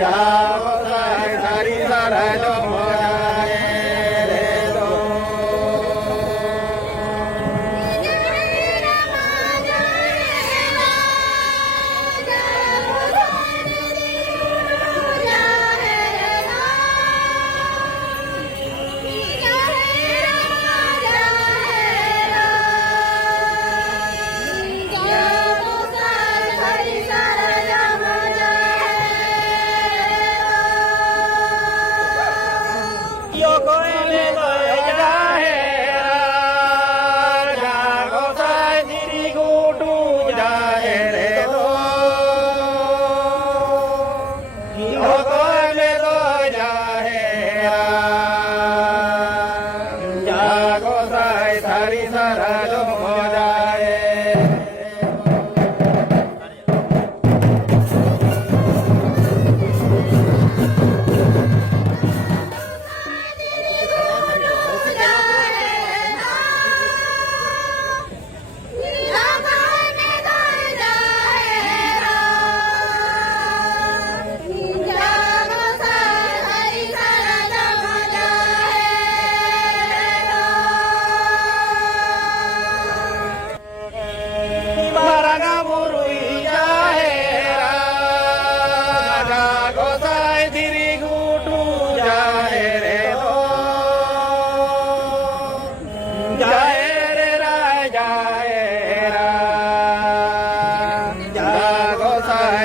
जाओ साई सारी सारा जो मोजाए रे दो यो कोई ले लो जाहे जागो साई श्री गुटू जाए रे दो यो कोई ले लो जाहे जागो साई सारी सारा जो मोजाए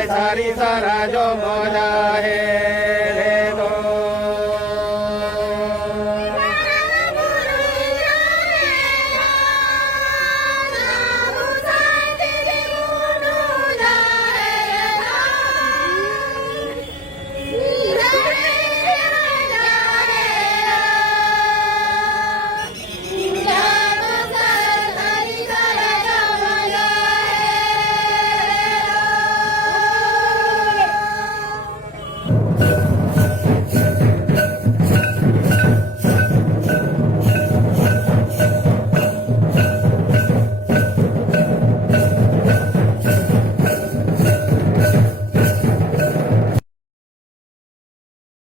सारी सारा जो मोजा है